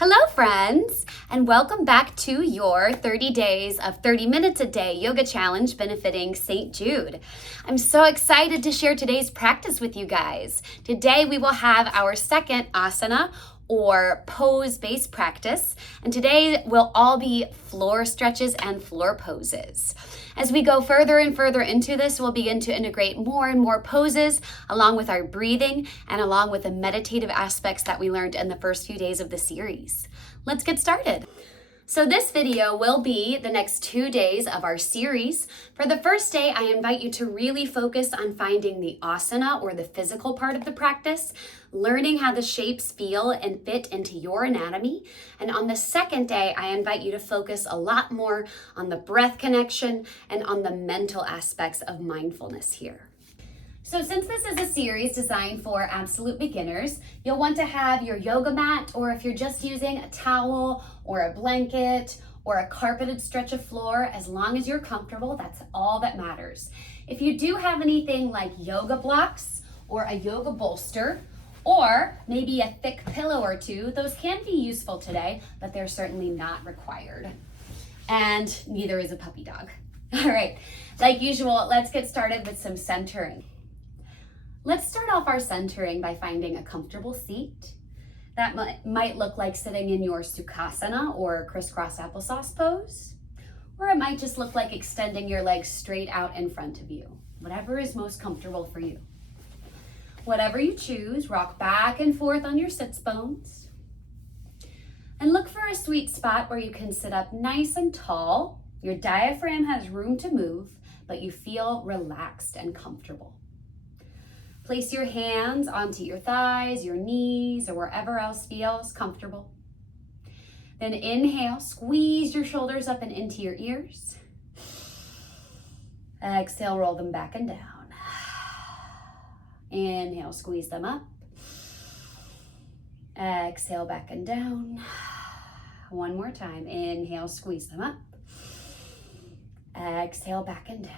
Hello, friends, and welcome back to your 30 days of 30 minutes a day yoga challenge benefiting St. Jude. I'm so excited to share today's practice with you guys. Today we will have our second asana or pose-based practice, and today will all be floor stretches and floor poses. As we go further and further into this, we'll begin to integrate more and more poses along with our breathing and along with the meditative aspects that we learned in the first few days of the series. Let's get started. So this video will be the next 2 days of our series. For the first day, I invite you to really focus on finding the asana or the physical part of the practice, learning how the shapes feel and fit into your anatomy. And on the second day, I invite you to focus a lot more on the breath connection and on the mental aspects of mindfulness here. So since this is a series designed for absolute beginners, you'll want to have your yoga mat, or if you're just using a towel or a blanket or a carpeted stretch of floor, as long as you're comfortable, that's all that matters. If you do have anything like yoga blocks or a yoga bolster, or maybe a thick pillow or two, those can be useful today, but they're certainly not required. And neither is a puppy dog. All right, like usual, let's get started with some centering. Let's start off our centering by finding a comfortable seat. That might look like sitting in your Sukhasana or crisscross applesauce pose, or it might just look like extending your legs straight out in front of you, whatever is most comfortable for you. Whatever you choose, rock back and forth on your sits bones, and look for a sweet spot where you can sit up nice and tall. Your diaphragm has room to move, but you feel relaxed and comfortable. Place your hands onto your thighs, your knees, or wherever else feels comfortable. Then inhale, squeeze your shoulders up and into your ears. Exhale, roll them back and down. Inhale, squeeze them up. Exhale, back and down. One more time. Inhale, squeeze them up. Exhale, back and down.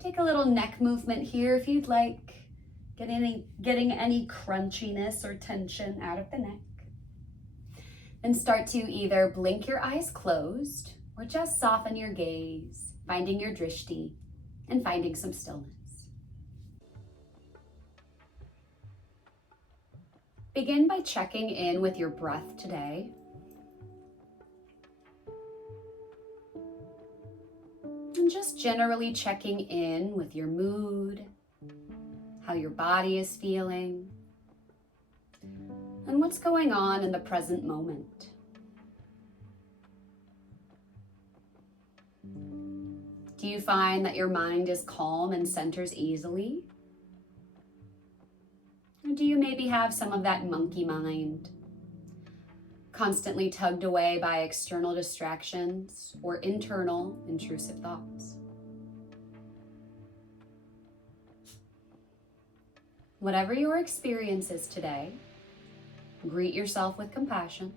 Take a little neck movement here if you'd like, getting any crunchiness or tension out of the neck. Then start to either blink your eyes closed or just soften your gaze, finding your drishti and finding some stillness. Begin by checking in with your breath today. And just generally checking in with your mood, how your body is feeling, and what's going on in the present moment. Do you find that your mind is calm and centers easily? Or do you maybe have some of that monkey mind, constantly tugged away by external distractions or internal intrusive thoughts? Whatever your experience is today, greet yourself with compassion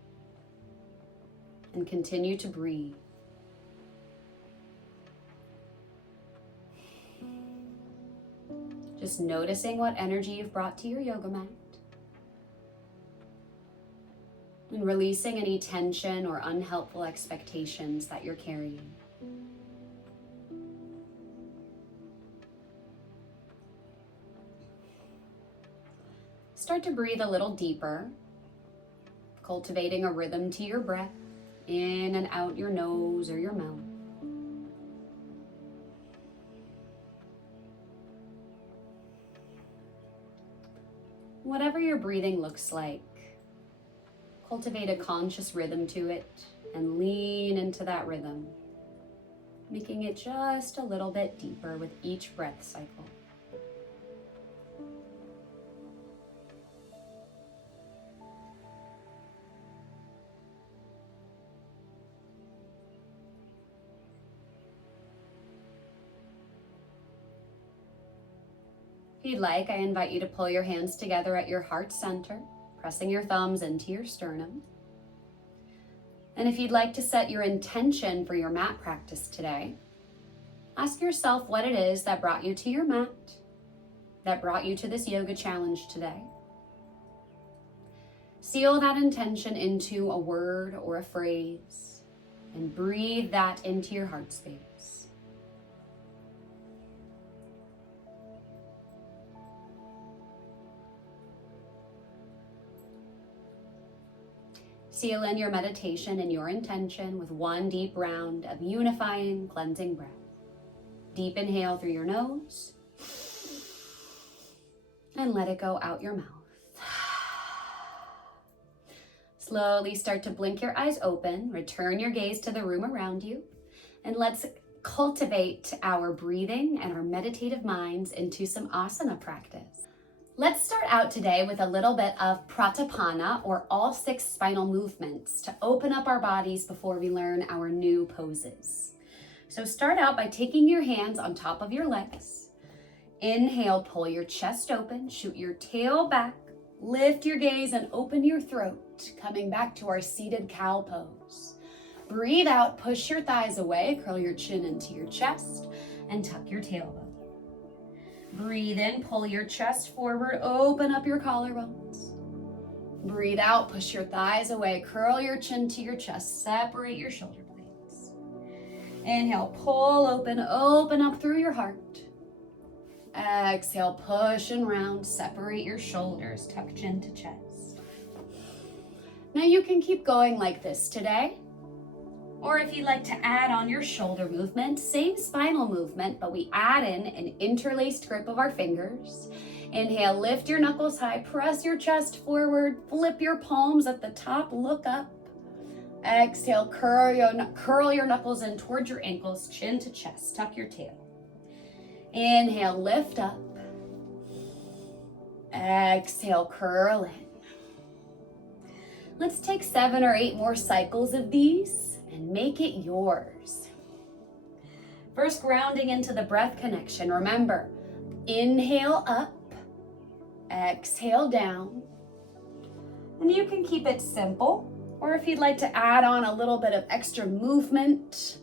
and continue to breathe. Just noticing what energy you've brought to your yoga mat, and releasing any tension or unhelpful expectations that you're carrying. Start to breathe a little deeper, cultivating a rhythm to your breath, in and out your nose or your mouth. Whatever your breathing looks like, cultivate a conscious rhythm to it and lean into that rhythm, making it just a little bit deeper with each breath cycle. If you'd like, I invite you to pull your hands together at your heart center, pressing your thumbs into your sternum. And if you'd like to set your intention for your mat practice today, ask yourself what it is that brought you to your mat, that brought you to this yoga challenge today. Seal that intention into a word or a phrase and breathe that into your heart space. Seal in your meditation and your intention with one deep round of unifying, cleansing breath. Deep inhale through your nose and let it go out your mouth. Slowly start to blink your eyes open, return your gaze to the room around you, and let's cultivate our breathing and our meditative minds into some asana practice. Let's start out today with a little bit of pratapana, or all 6 spinal movements, to open up our bodies before we learn our new poses. So start out by taking your hands on top of your legs. Inhale, pull your chest open, shoot your tail back, lift your gaze and open your throat, coming back to our seated cow pose. Breathe out, push your thighs away, curl your chin into your chest, and tuck your tailbone. Breathe in, pull your chest forward, open up your collarbones. Breathe out, push your thighs away, curl your chin to your chest, separate your shoulder blades. Inhale, pull open up through your heart. Exhale, push and round, separate your shoulders, tuck chin to chest. Now you can keep going like this today. Or if you'd like to add on your shoulder movement, same spinal movement, but we add in an interlaced grip of our fingers. Inhale, lift your knuckles high, press your chest forward, flip your palms at the top, look up. Exhale, curl your knuckles in towards your ankles, chin to chest, tuck your tail. Inhale, lift up. Exhale, curl in. Let's take 7 or 8 more cycles of these and make it yours. First, grounding into the breath connection. Remember, inhale up, exhale down. And you can keep it simple, or if you'd like to add on a little bit of extra movement,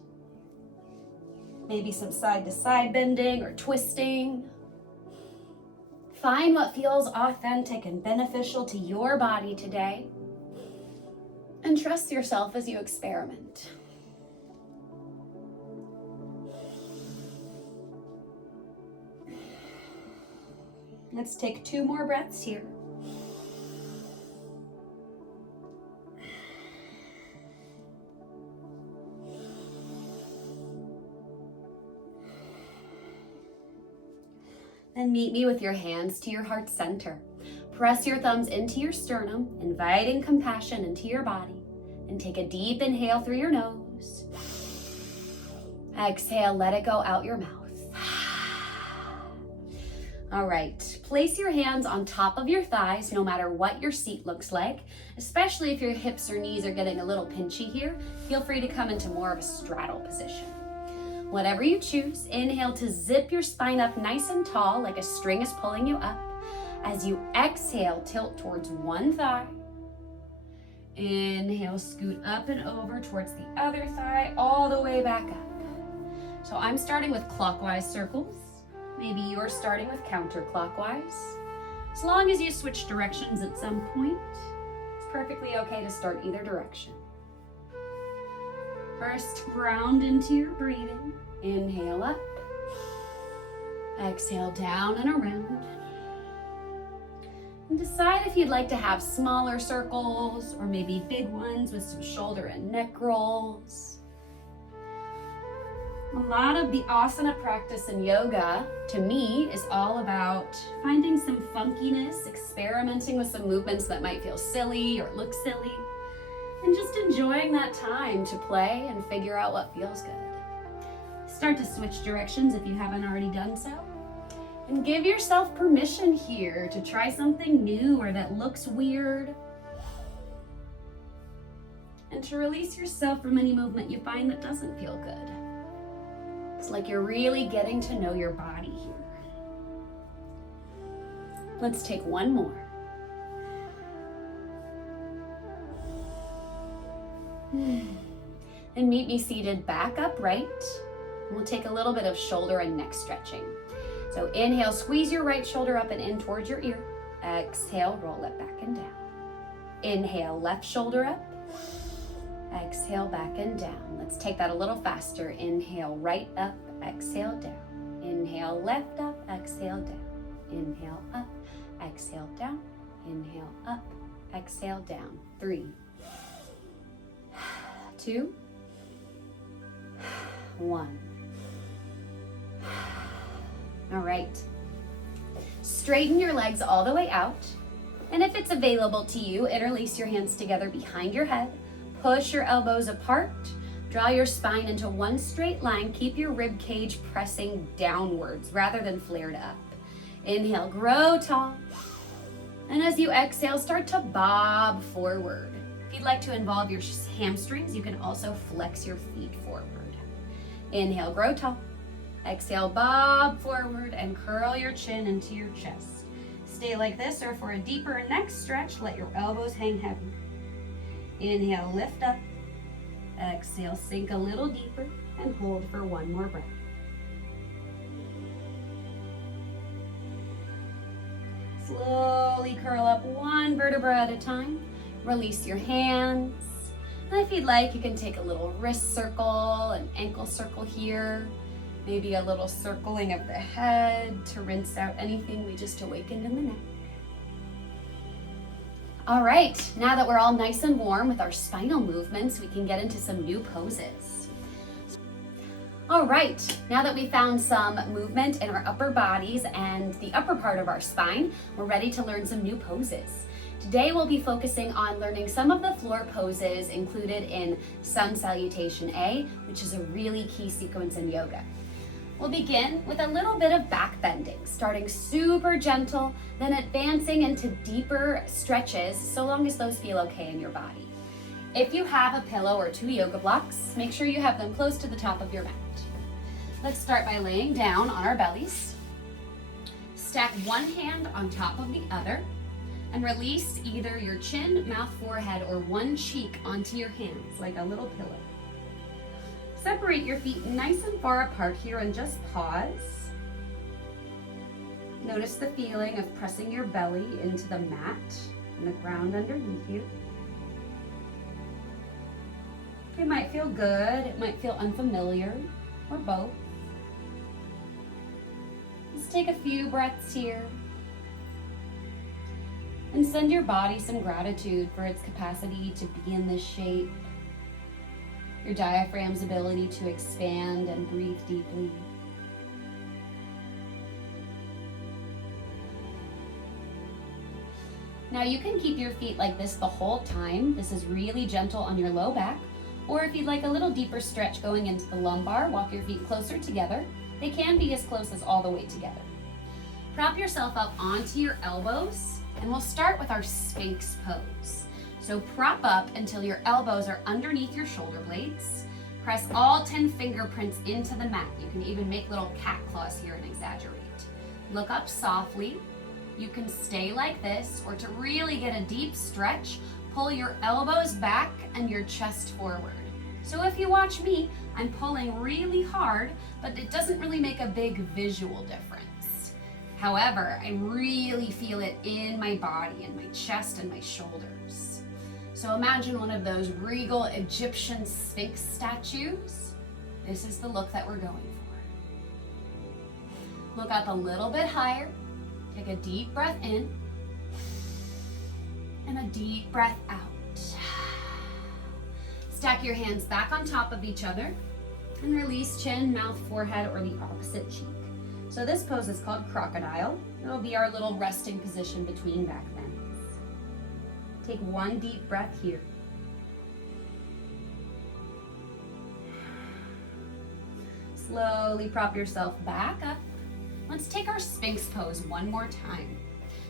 maybe some side-to-side bending or twisting. Find what feels authentic and beneficial to your body today, and trust yourself as you experiment. Let's take 2 more breaths here. Then meet me with your hands to your heart center. Press your thumbs into your sternum, inviting compassion into your body. And take a deep inhale through your nose. Exhale, let it go out your mouth. All right, place your hands on top of your thighs, no matter what your seat looks like, especially if your hips or knees are getting a little pinchy here. Feel free to come into more of a straddle position. Whatever you choose, inhale to zip your spine up nice and tall, like a string is pulling you up. As you exhale, tilt towards one thigh. Inhale, scoot up and over towards the other thigh, all the way back up. So I'm starting with clockwise circles. Maybe you're starting with counterclockwise. As long as you switch directions at some point, it's perfectly okay to start either direction. First, ground into your breathing. Inhale up. Exhale down and around. And decide if you'd like to have smaller circles or maybe big ones with some shoulder and neck rolls. A lot of the asana practice in yoga, to me, is all about finding some funkiness, experimenting with some movements that might feel silly or look silly, and just enjoying that time to play and figure out what feels good. Start to switch directions if you haven't already done so. And give yourself permission here to try something new or that looks weird. And to release yourself from any movement you find that doesn't feel good. It's like you're really getting to know your body here. Let's take one more. And meet me seated back upright. We'll take a little bit of shoulder and neck stretching. So inhale, squeeze your right shoulder up and in towards your ear. Exhale, roll it back and down. Inhale, left shoulder up. Exhale, back and down. Let's take that a little faster. Inhale, right up, exhale, down. Inhale, left up, exhale, down. Inhale, up, exhale, down. Inhale, up, exhale, down. 3, 2, 1. All right. Straighten your legs all the way out. And if it's available to you, interlace your hands together behind your head. Push your elbows apart. Draw your spine into one straight line. Keep your rib cage pressing downwards rather than flared up. Inhale, grow tall. And as you exhale, start to bob forward. If you'd like to involve your hamstrings, you can also flex your feet forward. Inhale, grow tall. Exhale, bob forward and curl your chin into your chest. Stay like this, or for a deeper neck stretch, let your elbows hang heavy. Inhale, lift up. Exhale, sink a little deeper and hold for one more breath. Slowly curl up one vertebra at a time. Release your hands. And if you'd like, you can take a little wrist circle, an ankle circle here, maybe a little circling of the head to rinse out anything we just awakened in the neck. All right, now that we're all nice and warm with our spinal movements, we can get into some new poses. All right, now that we found some movement in our upper bodies and the upper part of our spine, we're ready to learn some new poses. Today we'll be focusing on learning some of the floor poses included in Sun Salutation A, which is a really key sequence in yoga. We'll begin with a little bit of back bending, starting super gentle, then advancing into deeper stretches, so long as those feel okay in your body. If you have a pillow or 2 yoga blocks, make sure you have them close to the top of your mat. Let's start by laying down on our bellies. Stack one hand on top of the other and release either your chin, mouth, forehead, or one cheek onto your hands like a little pillow. Separate your feet nice and far apart here and just pause. Notice the feeling of pressing your belly into the mat and the ground underneath you. It might feel good, it might feel unfamiliar, or both. Just take a few breaths here and send your body some gratitude for its capacity to be in this shape, your diaphragm's ability to expand and breathe deeply. Now you can keep your feet like this the whole time. This is really gentle on your low back. Or if you'd like a little deeper stretch going into the lumbar, walk your feet closer together. They can be as close as all the way together. Prop yourself up onto your elbows, and we'll start with our Sphinx pose. So prop up until your elbows are underneath your shoulder blades. Press all 10 fingerprints into the mat. You can even make little cat claws here and exaggerate. Look up softly. You can stay like this, or to really get a deep stretch, pull your elbows back and your chest forward. So if you watch me, I'm pulling really hard, but it doesn't really make a big visual difference. However, I really feel it in my body, in my chest and my shoulders. So imagine one of those regal Egyptian Sphinx statues. This is the look that we're going for. Look up a little bit higher. Take a deep breath in and a deep breath out. Stack your hands back on top of each other and release chin, mouth, forehead, or the opposite cheek. So this pose is called crocodile. It'll be our little resting position between back bends. Take one deep breath here. Slowly prop yourself back up. Let's take our Sphinx pose one more time.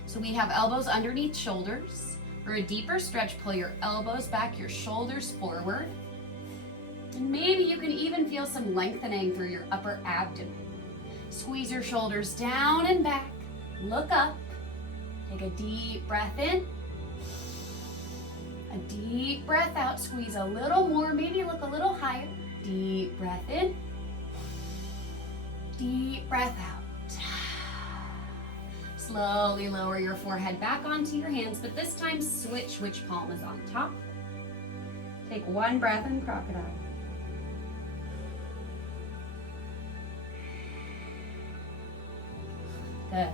So we have elbows underneath shoulders. For a deeper stretch, pull your elbows back, your shoulders forward. And maybe you can even feel some lengthening through your upper abdomen. Squeeze your shoulders down and back. Look up. Take a deep breath in. A deep breath out. Squeeze a little more, maybe look a little higher. Deep breath in. Deep breath out. Slowly lower your forehead back onto your hands, but this time switch which palm is on top. Take one breath in crocodile. Good.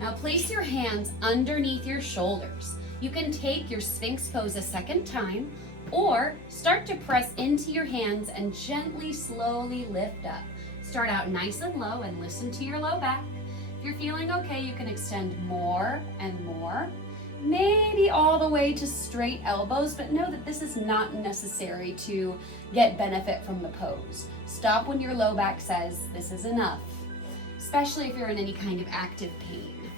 Now place your hands underneath your shoulders. You can take your Sphinx pose a second time, or start to press into your hands and gently, slowly lift up. Start out nice and low and listen to your low back. If you're feeling okay, you can extend more and more, maybe all the way to straight elbows, but know that this is not necessary to get benefit from the pose. Stop when your low back says this is enough, especially if you're in any kind of active pain.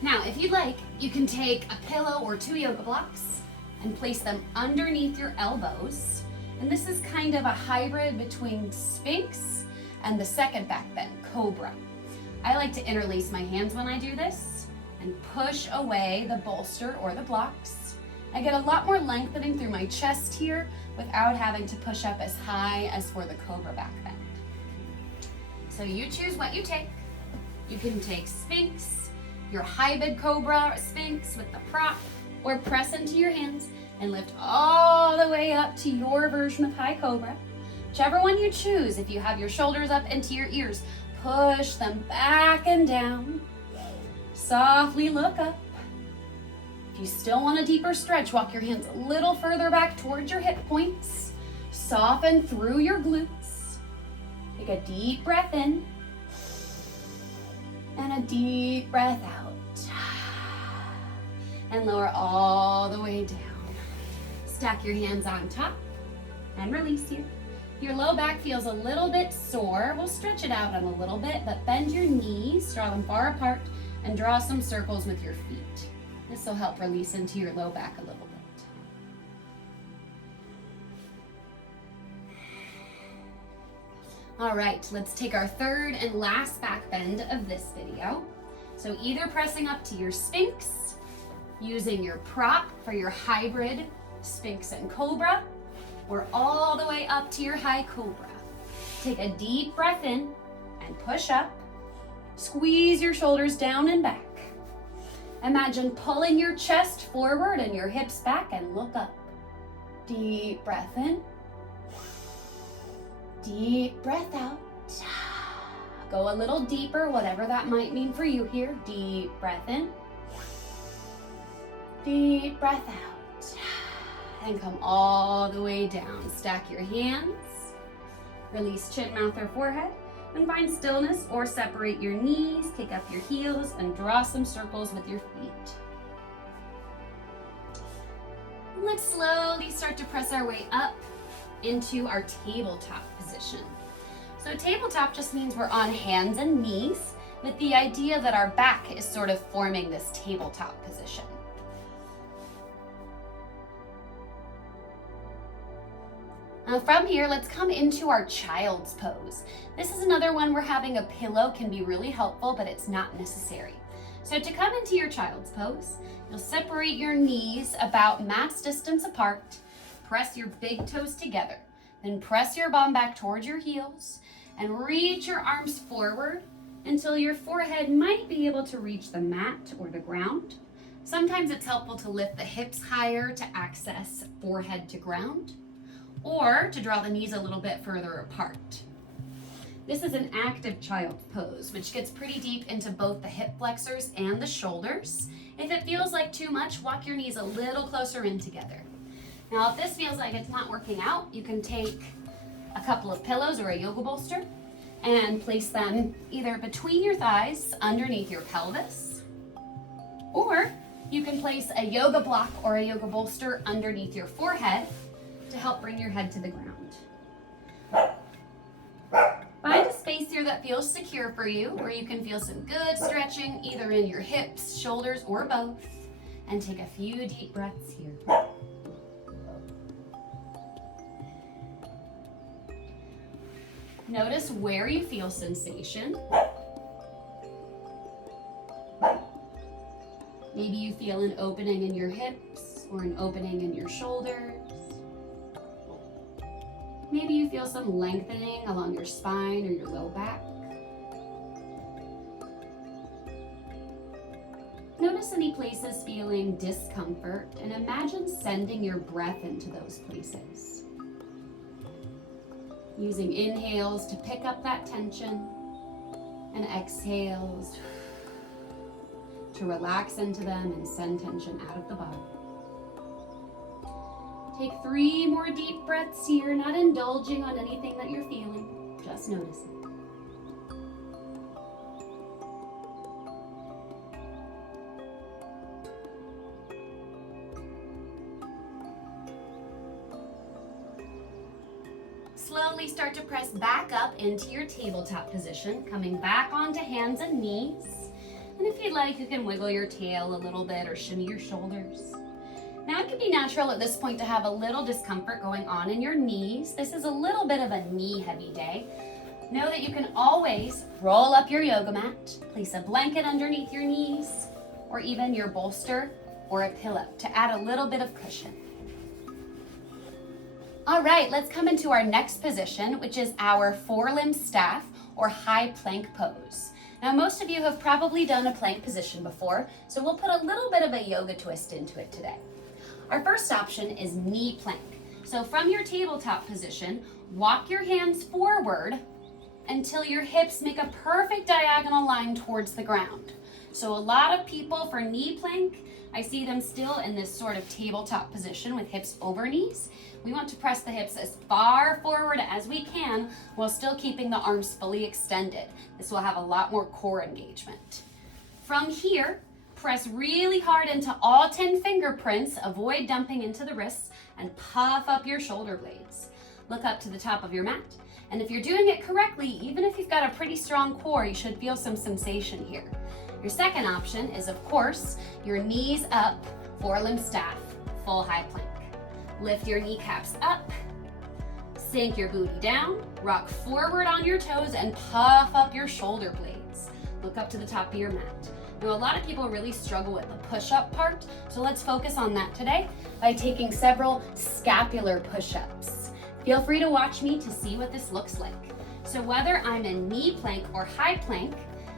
Now, if you'd like, you can take a pillow or 2 yoga blocks and place them underneath your elbows. And this is kind of a hybrid between Sphinx and the second back bend, Cobra. I like to interlace my hands when I do this and push away the bolster or the blocks. I get a lot more lengthening through my chest here without having to push up as high as for the Cobra back bend. So you choose what you take. You can take Sphinx, your hybrid Cobra or Sphinx with the prop, or press into your hands and lift all the way up to your version of high Cobra. Whichever one you choose. If you have your shoulders up into your ears, push them back and down. Softly look up. If you still want a deeper stretch, walk your hands a little further back towards your hip points. Soften through your glutes. Take a deep breath in and a deep breath out. And lower all the way down. Stack your hands on top and release here. If your low back feels a little bit sore, we'll stretch it out a little bit, but bend your knees, draw them far apart, and draw some circles with your feet. This will help release into your low back a little bit. All right, let's take our third and last back bend of this video. So either pressing up to your Sphinx, using your prop for your hybrid Sphinx and Cobra, or all the way up to your high Cobra. Take a deep breath in and push up. Squeeze your shoulders down and back. Imagine pulling your chest forward and your hips back and look up. Deep breath in. Deep breath out. Go a little deeper, whatever that might mean for you here. Deep breath in. Deep breath out. And come all the way down. Stack your hands. Release chin, mouth, or forehead. And find stillness or separate your knees, kick up your heels, and draw some circles with your feet. Let's slowly start to press our way up into our tabletop position. So tabletop just means we're on hands and knees with the idea that our back is sort of forming this tabletop position. Now from here, let's come into our child's pose. This is another one where having a pillow can be really helpful, but it's not necessary. So to come into your child's pose, you'll separate your knees about max distance apart, press your big toes together, then press your bum back towards your heels, and reach your arms forward until your forehead might be able to reach the mat or the ground. Sometimes it's helpful to lift the hips higher to access forehead to ground, or to draw the knees a little bit further apart. This is an active child's pose, which gets pretty deep into both the hip flexors and the shoulders. If it feels like too much, walk your knees a little closer in together. Now, if this feels like it's not working out, you can take a couple of pillows or a yoga bolster and place them either between your thighs, underneath your pelvis, or you can place a yoga block or a yoga bolster underneath your forehead to help bring your head to the ground. Find a space here that feels secure for you, where you can feel some good stretching either in your hips, shoulders, or both, and take a few deep breaths here. Notice where you feel sensation. Maybe you feel an opening in your hips or an opening in your shoulders. Maybe you feel some lengthening along your spine or your low back. Notice any places feeling discomfort and imagine sending your breath into those places. Using inhales to pick up that tension and exhales to relax into them and send tension out of the body. Take 3 more deep breaths here, not indulging on anything that you're feeling, just noticing. Slowly start to press back up into your tabletop position, coming back onto hands and knees. And if you'd like, you can wiggle your tail a little bit or shimmy your shoulders. Now it can be natural at this point to have a little discomfort going on in your knees. This is a little bit of a knee-heavy day. Know that you can always roll up your yoga mat, place a blanket underneath your knees, or even your bolster or a pillow to add a little bit of cushion. All right, let's come into our next position, which is our forelimb staff or high plank pose. Now, most of you have probably done a plank position before, so we'll put a little bit of a yoga twist into it today. Our first option is knee plank. So from your tabletop position, walk your hands forward until your hips make a perfect diagonal line towards the ground. So a lot of people for knee plank, I see them still in this sort of tabletop position with hips over knees. We want to press the hips as far forward as we can while still keeping the arms fully extended. This will have a lot more core engagement. From here, press really hard into all 10 fingerprints, avoid dumping into the wrists, and puff up your shoulder blades. Look up to the top of your mat. And if you're doing it correctly, even if you've got a pretty strong core, you should feel some sensation here. Your second option is, of course, your knees up, forelimb staff, full high plank. Lift your kneecaps up, sink your booty down, rock forward on your toes, and puff up your shoulder blades. Look up to the top of your mat. Now, a lot of people really struggle with the push-up part, so let's focus on that today by taking several scapular push-ups. Feel free to watch me to see what this looks like. So whether I'm in knee plank or high plank,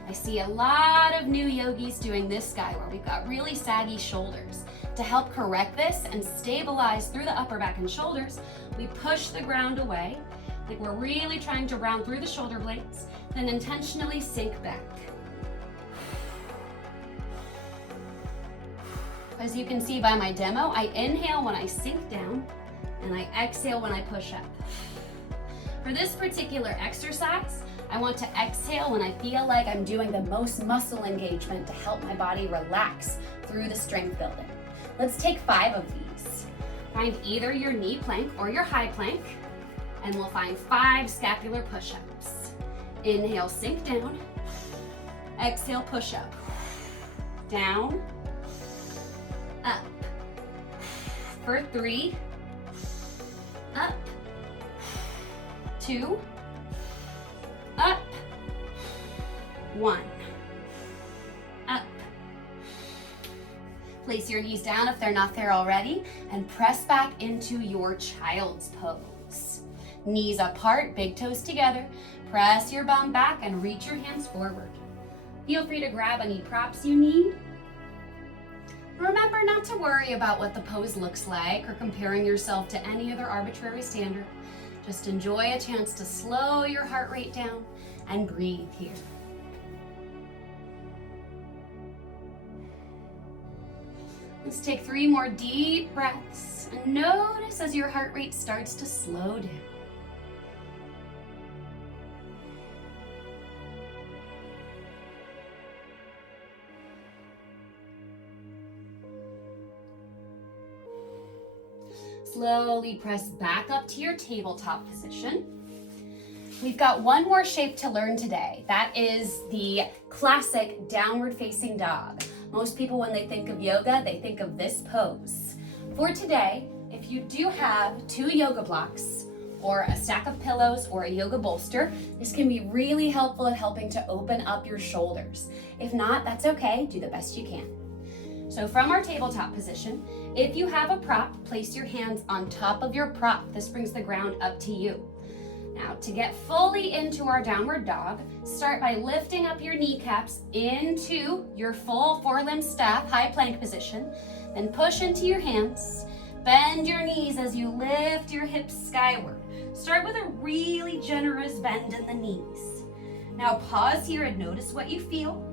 I see a lot of new yogis doing this guy where we've got really saggy shoulders. To help correct this and stabilize through the upper back and shoulders, we push the ground away, like we're really trying to round through the shoulder blades, then intentionally sink back. As you can see by my demo, I inhale when I sink down and I exhale when I push up. For this particular exercise, I want to exhale when I feel like I'm doing the most muscle engagement to help my body relax through the strength building. Let's take 5 of these. Find either your knee plank or your high plank, and we'll find 5 scapular push-ups. Inhale, sink down. Exhale, push up. Down, up. For 3, up. 2, up. 1, up. Place your knees down if they're not there already, and press back into your child's pose. Knees apart, big toes together. Press your bum back and reach your hands forward. Feel free to grab any props you need. Remember not to worry about what the pose looks like or comparing yourself to any other arbitrary standard. Just enjoy a chance to slow your heart rate down and breathe here. Let's take 3 more deep breaths and notice as your heart rate starts to slow down. Slowly press back up to your tabletop position. We've got one more shape to learn today. That is the classic downward facing dog. Most people, when they think of yoga, they think of this pose. For today, if you do have 2 yoga blocks or a stack of pillows or a yoga bolster, this can be really helpful at helping to open up your shoulders. If not, that's okay. Do the best you can. So from our tabletop position, if you have a prop, place your hands on top of your prop. This brings the ground up to you. Now, to get fully into our downward dog, start by lifting up your kneecaps into your full four-limb staff, high plank position. Then push into your hands. Bend your knees as you lift your hips skyward. Start with a really generous bend in the knees. Now pause here and notice what you feel.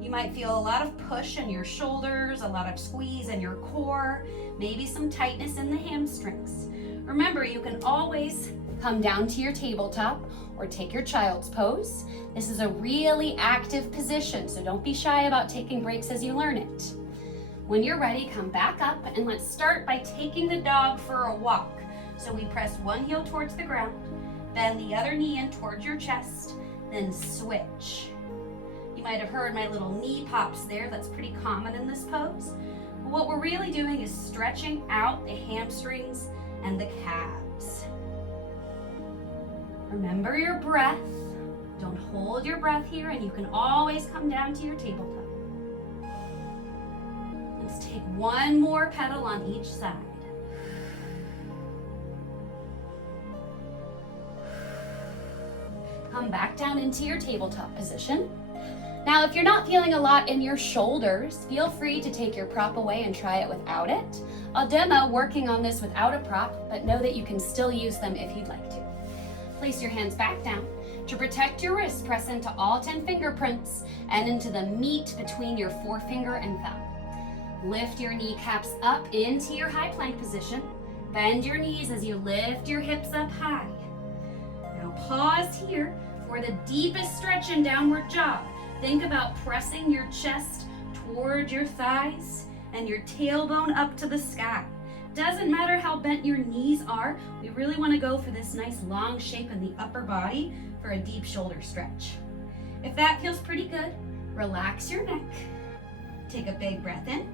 You might feel a lot of push in your shoulders, a lot of squeeze in your core, maybe some tightness in the hamstrings. Remember, you can always come down to your tabletop or take your child's pose. This is a really active position, so don't be shy about taking breaks as you learn it. When you're ready, come back up and let's start by taking the dog for a walk. So we press one heel towards the ground, bend the other knee in towards your chest, then switch. You might have heard my little knee pops there. That's pretty common in this pose. But what we're really doing is stretching out the hamstrings and the calves. Remember your breath. Don't hold your breath here, and you can always come down to your tabletop. Let's take one more pedal on each side. Come back down into your tabletop position. Now, if you're not feeling a lot in your shoulders, feel free to take your prop away and try it without it. I'll demo working on this without a prop, but know that you can still use them if you'd like to. Place your hands back down. To protect your wrists, press into all 10 fingerprints and into the meat between your forefinger and thumb. Lift your kneecaps up into your high plank position. Bend your knees as you lift your hips up high. Now pause here for the deepest stretch in downward dog. Think about pressing your chest toward your thighs and your tailbone up to the sky. Doesn't matter how bent your knees are, we really want to go for this nice long shape in the upper body for a deep shoulder stretch. If that feels pretty good, relax your neck. Take a big breath in.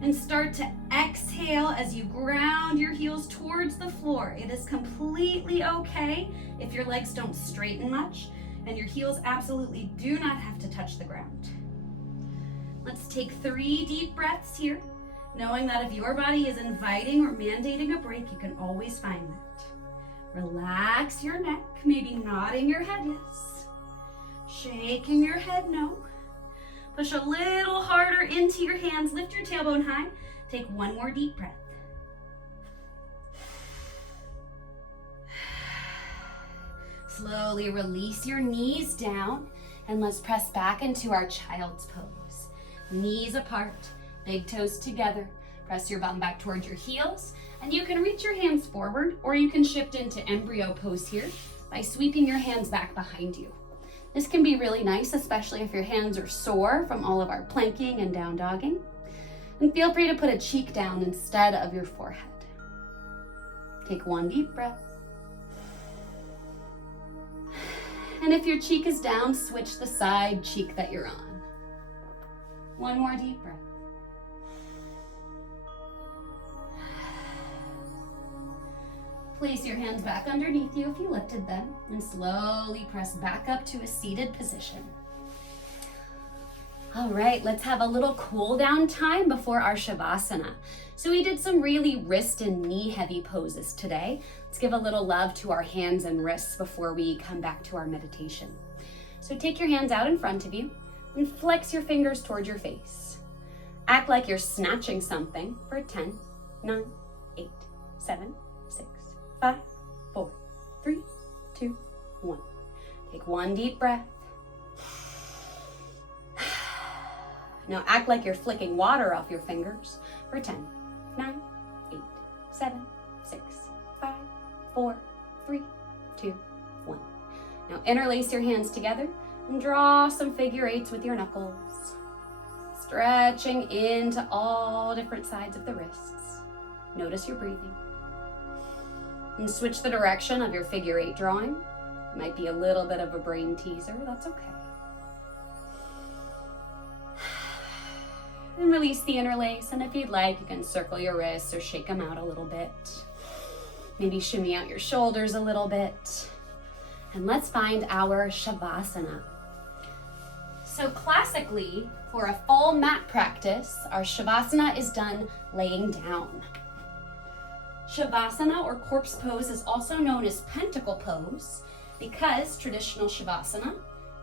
And start to exhale as you ground your heels towards the floor. It is completely okay if your legs don't straighten much, and your heels absolutely do not have to touch the ground. Let's take 3 deep breaths here, knowing that if your body is inviting or mandating a break, you can always find that. Relax your neck, maybe nodding your head yes, shaking your head no. Push a little harder into your hands, lift your tailbone high. Take one more deep breath. Slowly release your knees down and let's press back into our child's pose. Knees apart, big toes together. Press your bum back towards your heels and you can reach your hands forward or you can shift into embryo pose here by sweeping your hands back behind you. This can be really nice, especially if your hands are sore from all of our planking and down dogging. And feel free to put a cheek down instead of your forehead. Take one deep breath. And if your cheek is down, switch the side cheek that you're on. One more deep breath. Place your hands back underneath you if you lifted them, and slowly press back up to a seated position. All right, let's have a little cool down time before our Shavasana. So we did some really wrist and knee heavy poses today. Let's give a little love to our hands and wrists before we come back to our meditation. So take your hands out in front of you and flex your fingers towards your face. Act like you're snatching something for 10, 9, 8, 7, 6, 5, 4, 3, 2, 1. Take one deep breath. Now act like you're flicking water off your fingers for 10, 9, 8, 7, 6, 5, 4, 3, 2, 1. Now interlace your hands together and draw some figure eights with your knuckles, stretching into all different sides of the wrists. Notice your breathing. And switch the direction of your figure eight drawing. It might be a little bit of a brain teaser, that's okay. And release the interlace, and if you'd like, you can circle your wrists or shake them out a little bit. Maybe shimmy out your shoulders a little bit. And let's find our Shavasana. So classically, for a full mat practice, our Shavasana is done laying down. Shavasana or corpse pose is also known as pentacle pose because traditional Shavasana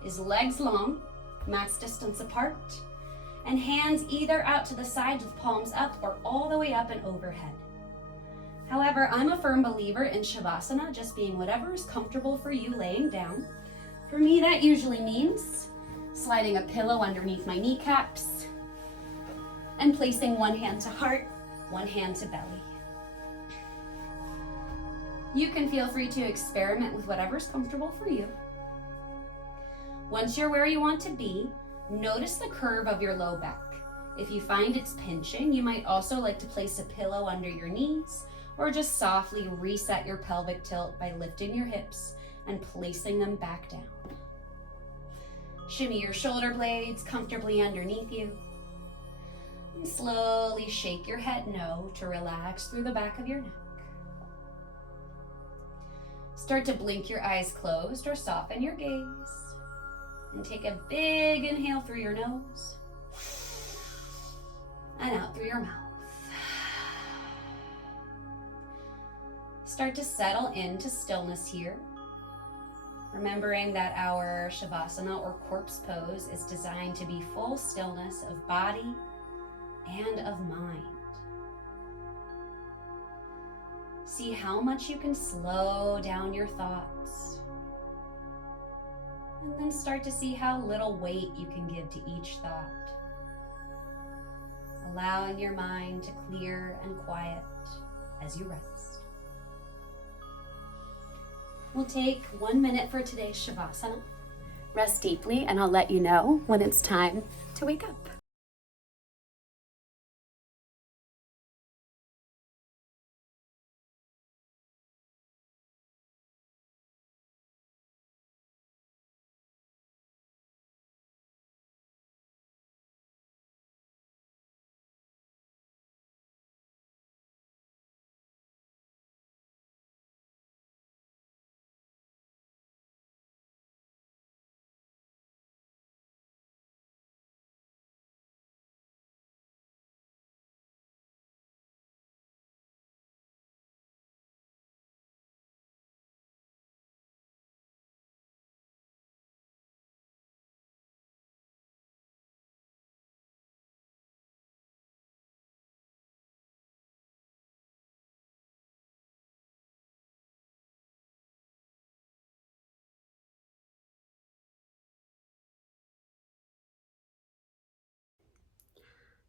is legs long, max distance apart, and hands either out to the sides with palms up or all the way up and overhead. However, I'm a firm believer in Shavasana just being whatever is comfortable for you laying down. For me, that usually means sliding a pillow underneath my kneecaps and placing one hand to heart, one hand to belly. You can feel free to experiment with whatever's comfortable for you. Once you're where you want to be, notice the curve of your low back. If you find it's pinching, you might also like to place a pillow under your knees or just softly reset your pelvic tilt by lifting your hips and placing them back down. Shimmy your shoulder blades comfortably underneath you. And slowly shake your head no to relax through the back of your neck. Start to blink your eyes closed or soften your gaze. And take a big inhale through your nose and out through your mouth. Start to settle into stillness here, remembering that our Shavasana or corpse pose is designed to be full stillness of body and of mind. See how much you can slow down your thoughts. And then start to see how little weight you can give to each thought. Allowing your mind to clear and quiet as you rest. We'll take 1 minute for today's Shavasana. Rest deeply, and I'll let you know when it's time to wake up.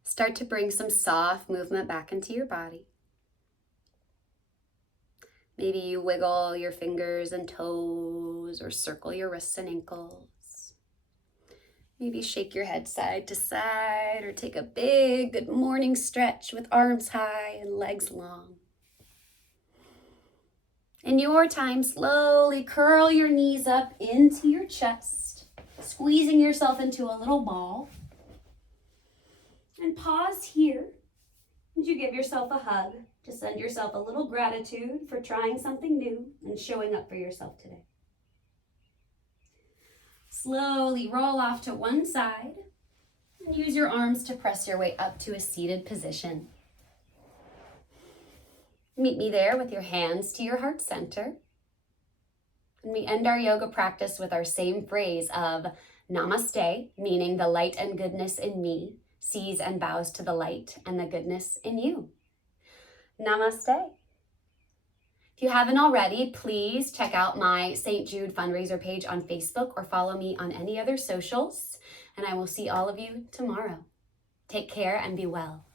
Start to bring some soft movement back into your body. Maybe you wiggle your fingers and toes or circle your wrists and ankles. Maybe shake your head side to side or take a big good morning stretch with arms high and legs long. In your time, slowly curl your knees up into your chest, squeezing yourself into a little ball. And pause here as you give yourself a hug to send yourself a little gratitude for trying something new and showing up for yourself today. Slowly roll off to one side and use your arms to press your way up to a seated position. Meet me there with your hands to your heart center. And we end our yoga practice with our same phrase of Namaste, meaning the light and goodness in me sees and bows to the light and the goodness in you. Namaste. If you haven't already, please check out my St. Jude fundraiser page on Facebook or follow me on any other socials, and I will see all of you tomorrow. Take care and be well.